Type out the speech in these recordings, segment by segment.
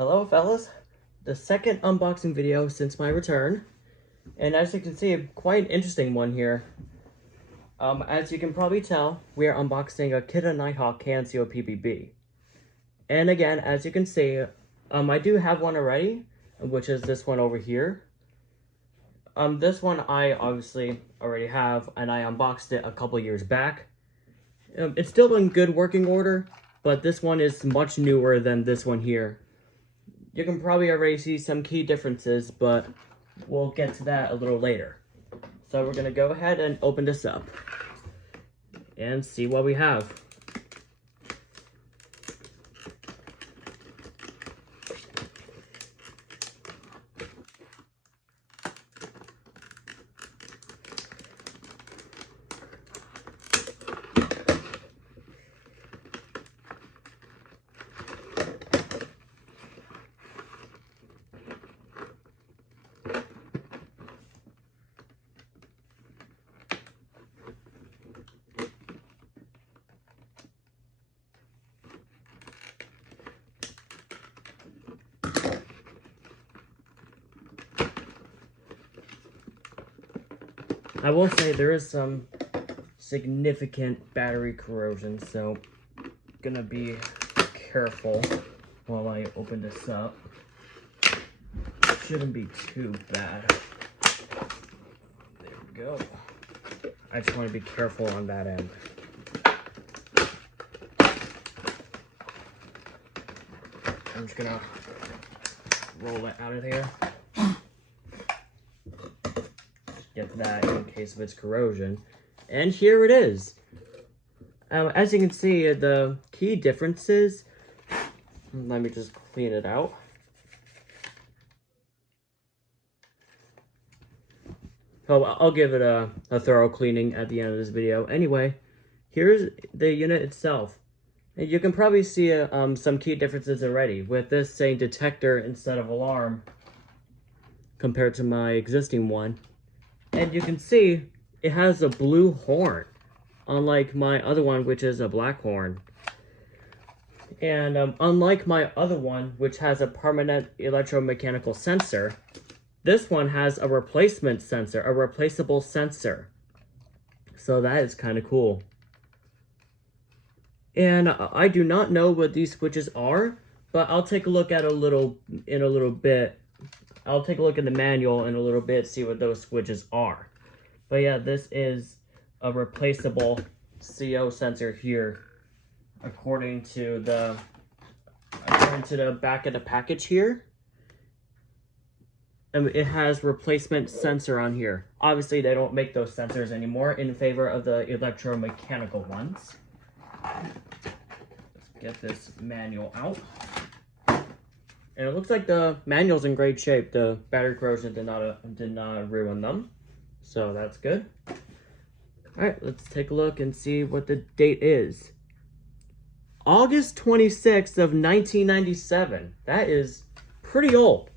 Hello fellas, the second unboxing video since my return, and as you can see, quite an interesting one here. As you can probably tell, we are unboxing a Kidde Nighthawk KN-COPP-B. And again, as you can see, I do have one already, which is this one over here. This one I obviously already have, and I unboxed it a couple years back. It's still in good working order, but this one is much newer than this one here. You can probably already see some key differences, but we'll get to that a little later. So we're gonna go ahead and open this up and see what we have. I will say there is some significant battery corrosion, so I'm gonna be careful while I open this up. Shouldn't be too bad. There we go. I just want to be careful on that end. I'm just gonna roll it out of here. Get that in case of its corrosion. And here it is. As you can see, the key differences, let me just clean it out. Oh, I'll give it a thorough cleaning at the end of this video. Anyway, here's the unit itself. And you can probably see some key differences already, with this saying detector instead of alarm compared to my existing one. And you can see it has a blue horn, unlike my other one, which is a black horn. And unlike my other one, which has a permanent electromechanical sensor, this one has a replacement sensor, a replaceable sensor. So that is kind of cool. And I do not know what these switches are, but I'll take a look at in a little bit. I'll take a look at the manual in a little bit, see what those switches are. But yeah, this is a replaceable CO sensor here, according to the back of the package here. And it has replacement sensor on here. Obviously, they don't make those sensors anymore in favor of the electromechanical ones. Let's get this manual out. And it looks like the manual's in great shape. The battery corrosion did not ruin them. So that's good. Alright, let's take a look and see what the date is. August 26th of 1997. That is pretty old.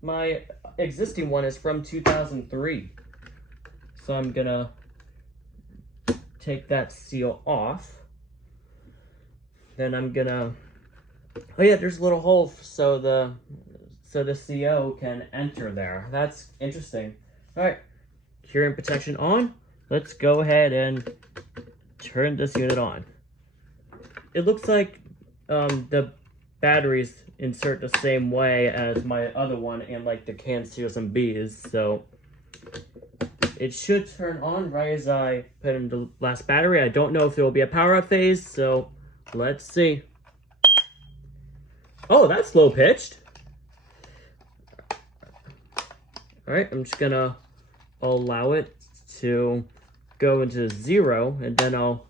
My existing one is from 2003. So I'm gonna take that seal off. Then I'm gonna, oh yeah, there's a little hole so the CO can enter there. That's interesting. All right, curing protection on. Let's go ahead and turn this unit on. It looks like the batteries insert the same way as my other one and like the KN-COPP-B's, so it should turn on right as I put in the last battery. I don't know if there will be a power up phase, so let's see. Oh, that's low pitched. All right, I'm just gonna allow it to go into 0, and then I'll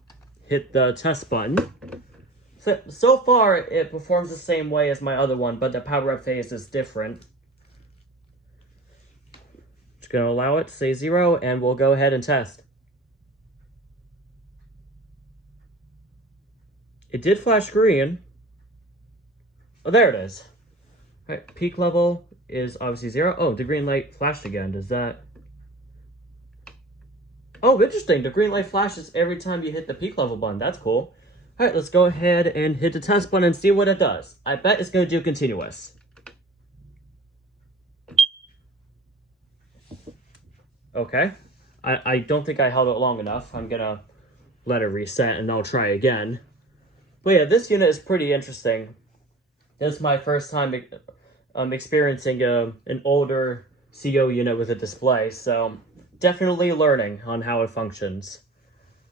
hit the test button. So far, it performs the same way as my other one, but the power up phase is different. Just gonna allow it to say 0, and we'll go ahead and test. It did flash green. Oh, there it is. All right, peak level is obviously 0. Oh, the green light flashed again. Does that... Oh, interesting. The green light flashes every time you hit the peak level button. That's cool. All right, let's go ahead and hit the test button and see what it does. I bet it's going to do continuous. Okay. I don't think I held it long enough. I'm gonna let it reset and I'll try again. But yeah, this unit is pretty interesting. This is my first time experiencing an older CO unit with a display, so definitely learning on how it functions.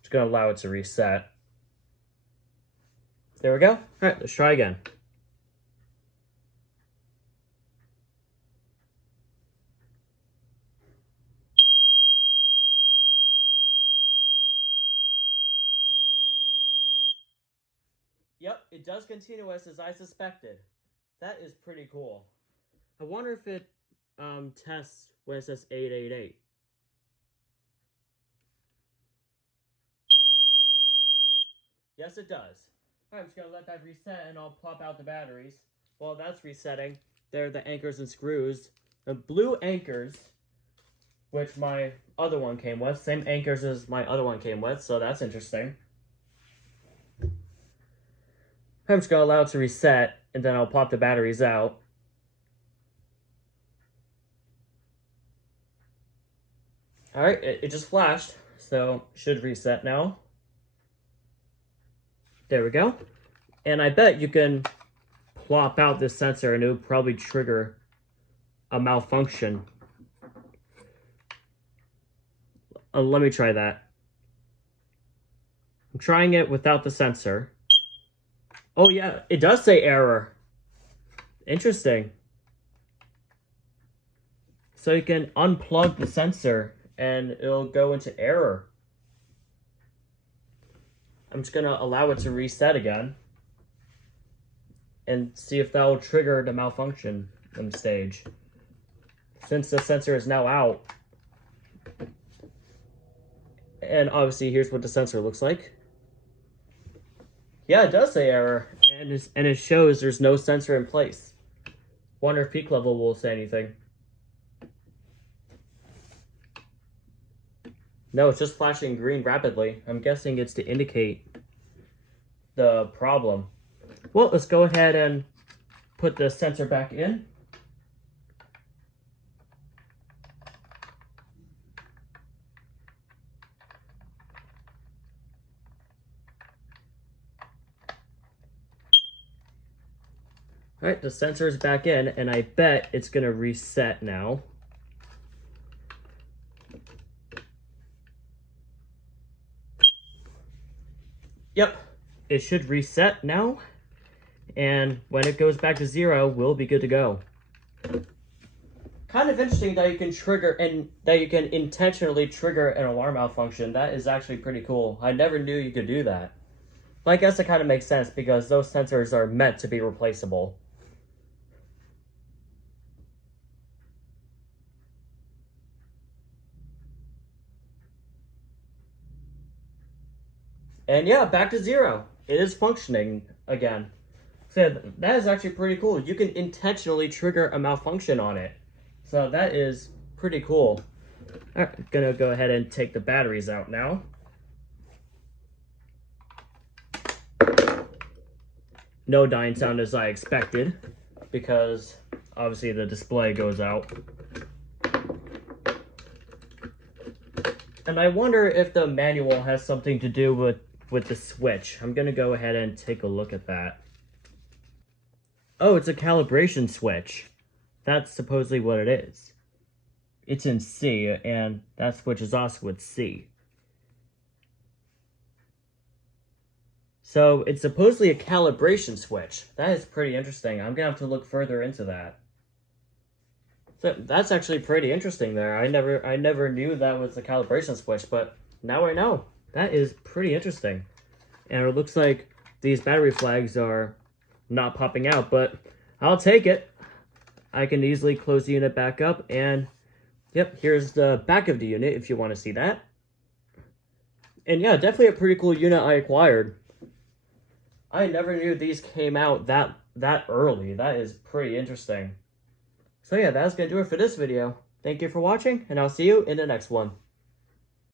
Just gonna allow it to reset. There we go. All right, let's try again. Yep, it does continue as I suspected. That is pretty cool. I wonder if it tests when it says 888. Yes, it does. All right, I'm just gonna let that reset and I'll plop out the batteries. While that's resetting, there are the anchors and screws. The blue anchors, which my other one came with, same anchors as my other one came with, so that's interesting. I'm just gonna allow it to reset and then I'll pop the batteries out. All right, it just flashed, so should reset now. There we go. And I bet you can plop out this sensor and it would probably trigger a malfunction. Let me try that. I'm trying it without the sensor. Oh yeah, it does say error. Interesting. So you can unplug the sensor and it'll go into error. I'm just gonna allow it to reset again and see if that will trigger the malfunction stage. Since the sensor is now out, and obviously here's what the sensor looks like. Yeah, it does say error, and it shows there's no sensor in place. Wonder if peak level will say anything. No, it's just flashing green rapidly. I'm guessing it's to indicate the problem. Well, let's go ahead and put the sensor back in. All right, the sensor is back in, and I bet it's gonna reset now. Yep, it should reset now, and when it goes back to 0, we'll be good to go. Kind of interesting that you can trigger and that you can intentionally trigger an alarm malfunction. That is actually pretty cool. I never knew you could do that. But I guess it kind of makes sense because those sensors are meant to be replaceable. And yeah, back to 0. It is functioning again. So that is actually pretty cool. You can intentionally trigger a malfunction on it. So that is pretty cool. All right, gonna go ahead and take the batteries out now. No dying sound as I expected, because obviously the display goes out. And I wonder if the manual has something to do with the switch. I'm gonna go ahead and take a look at that. Oh, it's a calibration switch. That's supposedly what it is. It's in C, and that switch is also with C. So it's supposedly a calibration switch. That is pretty interesting. I'm gonna have to look further into that. So that's actually pretty interesting there. I never knew that was a calibration switch, but now I know. That is pretty interesting. And it looks like these battery flags are not popping out, but I'll take it. I can easily close the unit back up, and yep, here's the back of the unit if you want to see that. And yeah, definitely a pretty cool unit I acquired. I never knew these came out that early. That is pretty interesting. So yeah, that's going to do it for this video. Thank you for watching, and I'll see you in the next one.